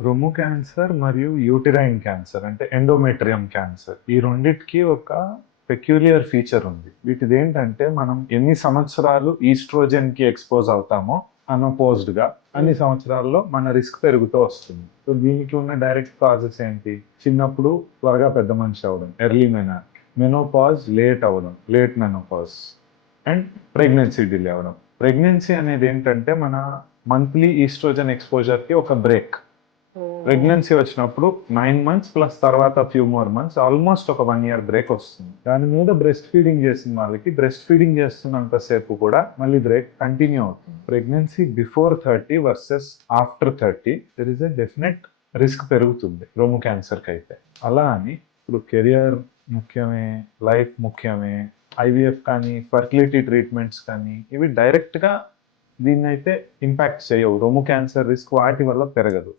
రొమ్ము క్యాన్సర్ మరియు uterine cancer అంటే ఎండోమెట్రియం క్యాన్సర్ ఈ రెండిటికి ఒక పెక్యూలియర్ ఫీచర్ ఉంది. వీటిది ఏంటంటే మనం ఎన్ని సంవత్సరాలు ఈస్ట్రోజన్ కి ఎక్స్పోజ్ అవుతామో అన్అపోజ్డ్ గా అన్ని సంవత్సరాల్లో మన రిస్క్ పెరుగుతూ వస్తుంది. సో దీనికి ఉన్న డైరెక్ట్ కాజెస్ ఏంటి? చిన్నప్పుడు త్వరగా పెద్ద మనిషి అవ్వడం, ఎర్లీ మెనోపాజ్, లేట్ అవ్వడం, late menopause, and pregnancy delay అవ్వడం. ప్రెగ్నెన్సీ అనేది ఏంటంటే మన మంత్లీ ఈస్ట్రోజన్ ఎక్స్పోజర్ కి ఒక బ్రేక్. ప్రెగ్నెన్సీ వచ్చినప్పుడు 9 months ప్లస్ తర్వాత ఫ్యూ మోర్ మంత్స్ ఆల్మోస్ట్ ఒక 1 year బ్రేక్ వస్తుంది. దాని మీద బ్రెస్ట్ ఫీడింగ్ చేసిన వాళ్ళకి బ్రెస్ట్ ఫీడింగ్ చేస్తున్నంత సేపు కూడా మళ్ళీ బ్రేక్ కంటిన్యూ అవుతుంది. Pregnancy before 30 versus after 30 there is a definite risk పెరుగుతుంది రొమ్ము క్యాన్సర్కి అయితే. అలా అని ఇప్పుడు కెరియర్ ముఖ్యమే, లైఫ్ ముఖ్యమే, ఐవీఎఫ్ కానీ ఫర్టిలిటీ ట్రీట్మెంట్స్ కానీ ఇవి డైరెక్ట్గా దీన్ని అయితే ఇంపాక్ట్ చేయవు. రొమ్ము క్యాన్సర్ రిస్క్ వాటి వల్ల పెరగదు.